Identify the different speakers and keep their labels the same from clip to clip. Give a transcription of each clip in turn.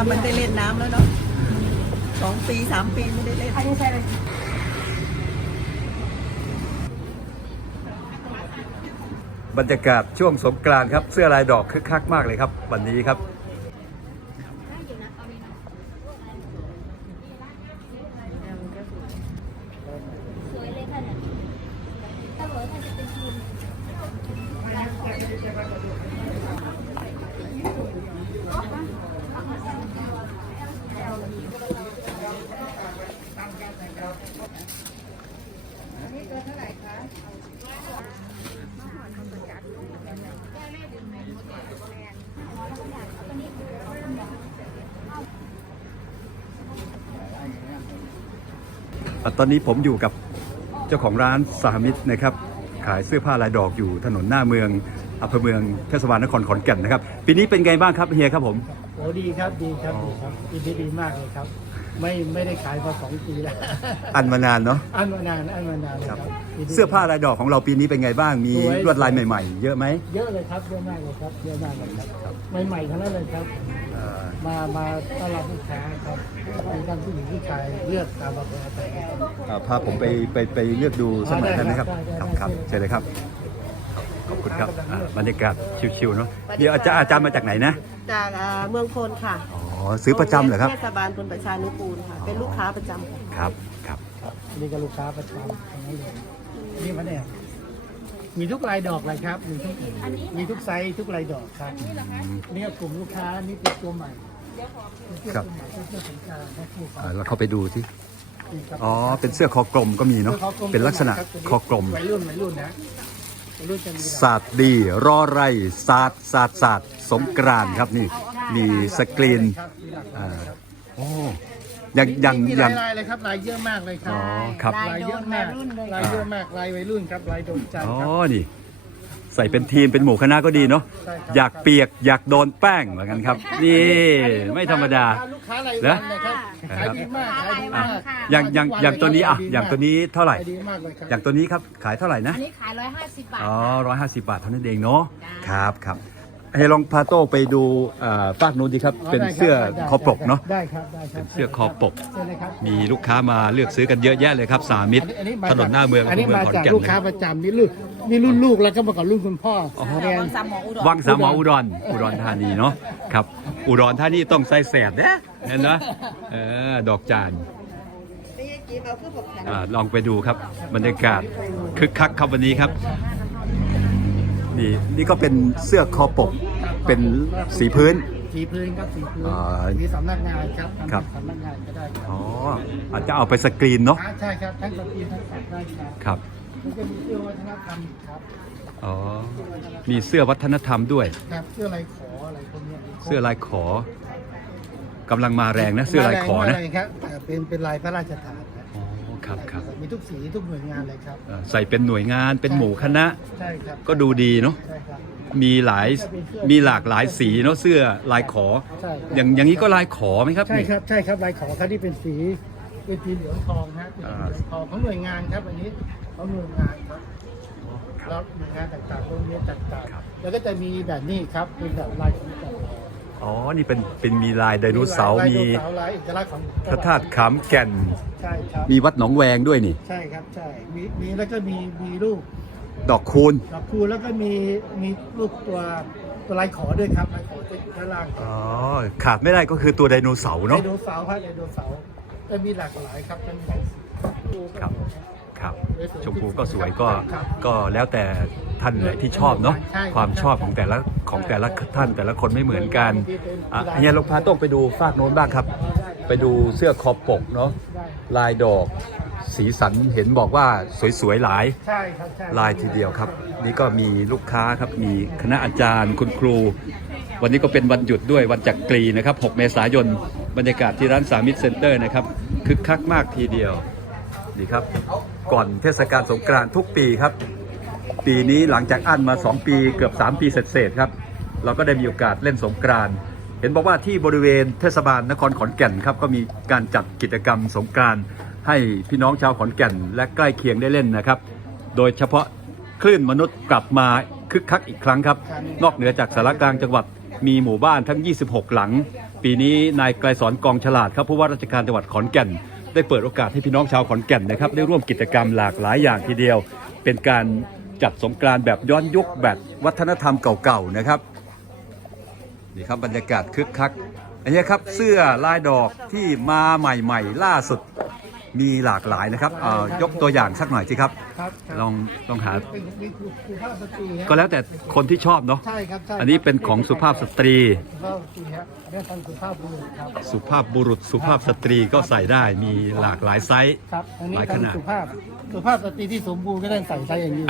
Speaker 1: มันได้เล่นน้ำแล้วเนาะ2 ปี3 ปีไม่ได้เล่นใช่เลย
Speaker 2: บรรยากาศช่วงสงกรานต์ครับเสื้อลายดอกคึกคักมากเลยครับวันนี้ครับตอนนี้ผมอยู่กับเจ้าของร้านสหมิตรนะครับขายเสื้อผ้าลายดอกอยู่ถนนหน้าเมืองอำเภอเมืองเทศบาลนครขอนแก่นนะครับปีนี้เป็นไงบ้างครับเฮียครับผม
Speaker 3: โอ้ดีครับดีครับดีครับดีมากเลยครับไม่ได้ขายมา2 ปีแล้ว
Speaker 2: อันมานานเนาะ
Speaker 3: อันมานานเลยครับ
Speaker 2: เสื้อผ้าลายดอกของเราปีนี้เป็นไงบ้างมีลวดลายใหม่ๆเยอะไหม
Speaker 3: เยอะเลยครับเยอะมากเลยครับเยอะมากเลยครับใหม่ๆทั้งนั้นเลยครับมาต้อนรับลูกค้าครับมีทั้งผู้หญิงผู้ชายเลือกตามแบบ
Speaker 2: พาผมไปเลือกดูสักหน่อยได้ไหมครับครับเชิญเลยครับขอบคุณครับบรรยากาศชิวๆเนาะเดี๋ยวอาจารย์มาจากไหนนะ
Speaker 1: จากเมืองพลค่ะ
Speaker 2: อ๋อซื้อประจำเหรอครับ
Speaker 1: เทศบาลพลประชานุกูลค่ะเป็นลูกค้าประจำ
Speaker 2: ครับ
Speaker 3: นี่ก็ลูกค้าประจำทั้งนั้นเลยนี่มันเนี่ยมีทุกลายดอกเลยครับมีทุกไซส์ทุกลายดอกครับนี่กลุ่มลูกค้านี่เป็นตัวใหม่
Speaker 2: ครับเราเข้าไปดูที่อ๋อเป็นเสื้อคอกลมก็มีเนาะเป็นลักษณะคอกลม
Speaker 3: วัยรุ่นนะ
Speaker 2: ศาสตร์ดีรอไรศาสตร์สงกรานต์ครับนี่มีสกรีนโอ้อย่าง
Speaker 3: ลายเลยครับลายเยอะมากเลยครับ
Speaker 2: อ๋อครับ
Speaker 3: ลายเยอะมากลายเยอะมากลายวัยรุ่นครับลายโดนใจ
Speaker 2: อ๋อนี่ใส่เป็นทีมเป็นหมู่คณะก็ดีเนาะอยากเปียกอยากโดนแป้งเหมือนกันครับนี่ไม่ธรรมดา
Speaker 3: ลูกค้ารายวันนะครับขายดีมากขายดีมาก
Speaker 2: อย่างตัวนี้อย่างตัวนี้เท่าไหร่อย่างตัวนี้ครับขายเท่าไหร่นะ
Speaker 4: อันนี้ขาย150 บาท
Speaker 2: อ๋อ150 บาทเท่านั้นเองเนาะครับให้ลองพาโต้ไปดูฝากนู้นดีครับเป็นเสื้อคอปกเนาะ
Speaker 3: ได้ครับ
Speaker 2: เป็นเสื้อคอปกมีลูกค้ามาเลือกซื้อกันเยอะแยะเลยครับสามิตรถนนหน้าเมือง
Speaker 3: อันนี้มาจากลูกค้าประจำนี่รุ่นลูกแล้วก็มากับรุ่นคุณพ่อ
Speaker 2: วังสามหมออุดรธานีเนาะครับอุดรธานีต้องใส่แสบนะเห็นไหมดอกจานลองไปดูครับบรรยากาศคึกคักครับวันนี้ครับนี่ก็เป็นเสื้อคอปกเป็นสีพื้น
Speaker 3: ครับสีพื้นมีสำนักงานครับสำนักงานก็ได้
Speaker 2: อ๋ออาจจะเอาไปสกรีนเนาะ
Speaker 3: ใช่ครับทั้งสกรีนทั้งสักได้
Speaker 2: ครับ
Speaker 3: มันจะมีเสื้อวัฒนธรรมครับ
Speaker 2: อ๋อมีเสื้อวัฒนธรรมด้วย
Speaker 3: ครับเสื้อลายขออะไรพวกนี้
Speaker 2: เสื้อลายขอกำลังมาแรงนะเสื้อลายขอนะครับ
Speaker 3: เป็นลายพระราชทาน
Speaker 2: ครับ
Speaker 3: มีทุกสีทุกหน่วยงานเลยครับ
Speaker 2: ใส่เป็นหน่วยงานเป็นหมู่คณะ
Speaker 3: ใช่ครับ
Speaker 2: ก็ดูดีเนาะมีหลากหลายสีเนาะเสื้อลายขออย่างนี้ก็ลายขอไหมครับ
Speaker 3: ใช่ครับลายขอครับที่เป็นสีเหลืองทองนะเป็นสีเหลืองทองของหน่วยงานครับอันนี้ของหน่วยงานครับแล้วหน่วยงานต่างๆโรงเรียนต่างๆแล้วก็จะมีแบบนี้ครับเป็นแบบลายของจังหวัด
Speaker 2: อ๋อนี่เป็นมีลายไดโนเสาร์มีพระธาตุขามแก่น
Speaker 3: ใช่ครับ
Speaker 2: มีวัดหนองแวงด้วยนี่
Speaker 3: ใช่ครับใช่มีแล้วก็มีรูป
Speaker 2: ดอกคูณ
Speaker 3: แล้วก็มีรูปตัวลายขอด้วยครับลายขอจะอยู่ข้างล่าง
Speaker 2: อ๋อขาดไม่ได้ก็คือตัวไดโนเสาร์เนาะ
Speaker 3: ไดโนเสาร์ครับไดโนเสาร์จะมีหลากหลายครับทั้ง
Speaker 2: ครับชมพูก็สวยก็แล้วแต่ท่านเลยที่ชอบเนาะความชอบของแต่ละท่านแต่ละคนไม่เหมือนกันเฮียลงพาต้องไปดูฝากโน้นบ้างครับไปดูเสื้อคอปกเนาะลายดอกสีสันเห็นบอกว่าสวยๆหลายลายทีเดียวครับนี่ก็มีลูกค้าครับมีคณะอาจารย์คุณครูวันนี้ก็เป็นวันหยุดด้วยวันจักรีนะครับ6 เมษายนบรรยากาศที่ร้านสามิตรเซ็นเตอร์นะครับคึกคักมากทีเดียวนี่ครับก่อนเทศกาลสงกรานต์ทุกปีครับปีนี้หลังจากอั้นมา2 ปีเกือบ3 ปีเศษครับเราก็ได้มีโอกาสเล่นสงกรานต์เห็นบอกว่าที่บริเวณเทศบาลนครขอนแก่นครับก็มีการจัดกิจกรรมสงกรานต์ให้พี่น้องชาวขอนแก่นและใกล้เคียงได้เล่นนะครับโดยเฉพาะคลื่นมนุษย์กลับมาคึกคักอีกครั้งครับนอกเหนือจากสารกลางจังหวัดมีหมู่บ้านทั้ง 26 หลัง ปีนี้นายไกรสอนกองฉลาดครับผู้ว่าราชการจังหวัดขอนแก่นได้เปิดโอกาสให้พี่น้องชาวขอนแก่นนะครับได้ร่วมกิจกรรมหลากหลายอย่างทีเดียว เป็นการจัดสงกรานต์แบบย้อนยุคแบบวัฒนธรรมเก่าๆนะครับนี่ครับบรรยากาศคึกคักอันนี้ครับเสื้อลายดอกที่มาใหม่ๆล่าสุดมีหลากหลายนะครับยกตัวอย่างสักหน่อยสิครับ
Speaker 3: ครับ
Speaker 2: ลองหา
Speaker 3: เป็นสุภาพสตรีฮะ
Speaker 2: ก็แล้วแต่คนที่ชอบเนาะ
Speaker 3: ใช่ครับใช่
Speaker 2: อันนี้เป็นของสุภาพสตรี
Speaker 3: สุภาพสตรีฮะอันนี้เป็นสุภาพบุรุษครับ
Speaker 2: สุภาพบุรุษสุภาพสตรีก็ใส่ได้มีหลากหลายไซส์
Speaker 3: ครับอันนี้
Speaker 2: หลาย
Speaker 3: เป็
Speaker 2: ข
Speaker 3: น
Speaker 2: นาด
Speaker 3: สุภาพสตรีที่สมบูรณ์ก็ได้ใส่ไซส์อย่างนี้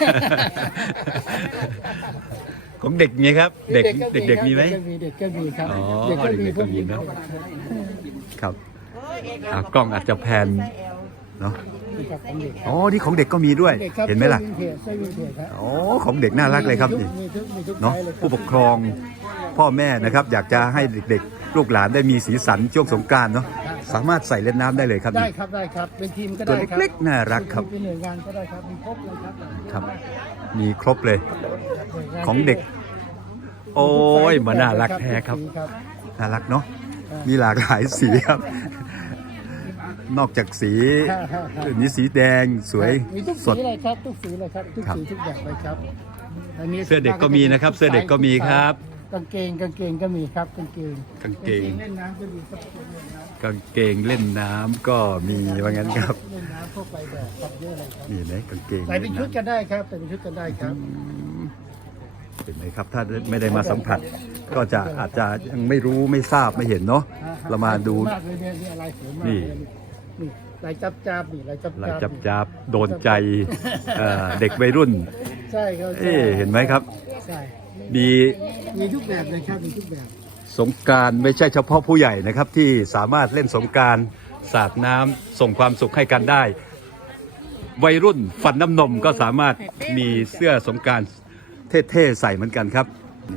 Speaker 2: ของเด็กไงครับ เด็กมีไหม
Speaker 3: เด็กก็มีครับ
Speaker 2: อ๋อ
Speaker 3: เด็กก็มี
Speaker 2: เด็กก็มีเนอะ ครับกล้องอาจจะแพนเนาะ
Speaker 3: นี่ครับของเด็ก
Speaker 2: อ๋อนี่ของเด็กก็มีด้วย
Speaker 3: ด็กครับ
Speaker 2: เห็นไหมล่ะ
Speaker 3: เสื้อวินเทจครับ
Speaker 2: อ๋อของเด็กน่ารักเลยครับนี่
Speaker 3: มีทุก
Speaker 2: เนาะ
Speaker 3: ไซส์เลยครับ
Speaker 2: ผู้ปกครองพ่อแม่นะครับ อยากจะให้เด็กๆ ลูกหลานได้มีสีสันช่วงสงกรานต์เนาะสามารถใส่เล่นน้ำได้เลยครับ
Speaker 3: ได้
Speaker 2: นี่
Speaker 3: ครับได้ครับเป็นทีมก็
Speaker 2: ตัว
Speaker 3: ได้ครับ
Speaker 2: เล็กๆน่ารักครับ
Speaker 3: เป็นหน่วยงานก็ได้ครับมีครบเลยครับ
Speaker 2: ครับ มีครบเลย ของเด็ก โอ้ยมันน่ารักแท้ครับ น่ารักเนาะมีหลากหลายสีครับ นอกจากสีมีสีแดงสวย
Speaker 3: มีทุก
Speaker 2: ส
Speaker 3: สี
Speaker 2: ด
Speaker 3: เลยครับทุกสีเลยครับทุก
Speaker 2: ครับ
Speaker 3: สีทุกอย่างเลยครับอันนี้
Speaker 2: เสื้อเด็กก็มีนะครับเสื้อเด็กก็มีครับ
Speaker 3: กางเกงก็มีครับกางเกง
Speaker 2: กางเกง
Speaker 3: เล่นน้ำก็มีครับเล่นน้ำ
Speaker 2: กางเกงเล่นน้ำก็มีว่างั้นครับ
Speaker 3: เล่นน้ำพวกไปแบบครับเยอะเลยครับ
Speaker 2: นี่ไหมกางเกง
Speaker 3: ใส่เป็นชุดกันได้ครับใส่เป็นชุดกันได้ครับ
Speaker 2: เห็นไหมครับ ถ้าไม่ได้มาสัมผัส ก็จะอาจจะยังไม่รู้ไม่ทราบไม่เห็นเนาะเรามาดู
Speaker 3: มากเลยเนี่ยนี่อะไรสวยมาก
Speaker 2: นี่
Speaker 3: เลยนี่ลายจับนี่ลายจับ
Speaker 2: หลายจับโดนใจเด็กวัยรุ่น
Speaker 3: ใช่ครับ
Speaker 2: เห็นไหมครับ
Speaker 3: ใช่
Speaker 2: มี
Speaker 3: มีทุกแบบเลยครับมีทุกแบบ
Speaker 2: สงกรานต์ไม่ใช่เฉพาะผู้ใหญ่นะครับ ที่สามารถเล่นสงกรานต์สาดน้ำส่งความสุขให้กันได้ วัยรุ่นฟันน้ำนมก็สามารถมีเสื้อสงกรานต์เท่ๆใส่เหมือนกันครับ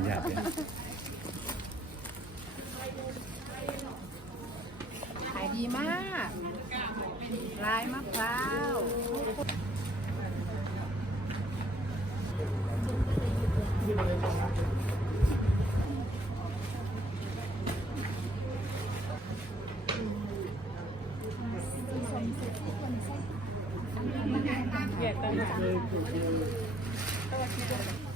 Speaker 4: ขายดีมาก ลายมะพร้าว
Speaker 3: เ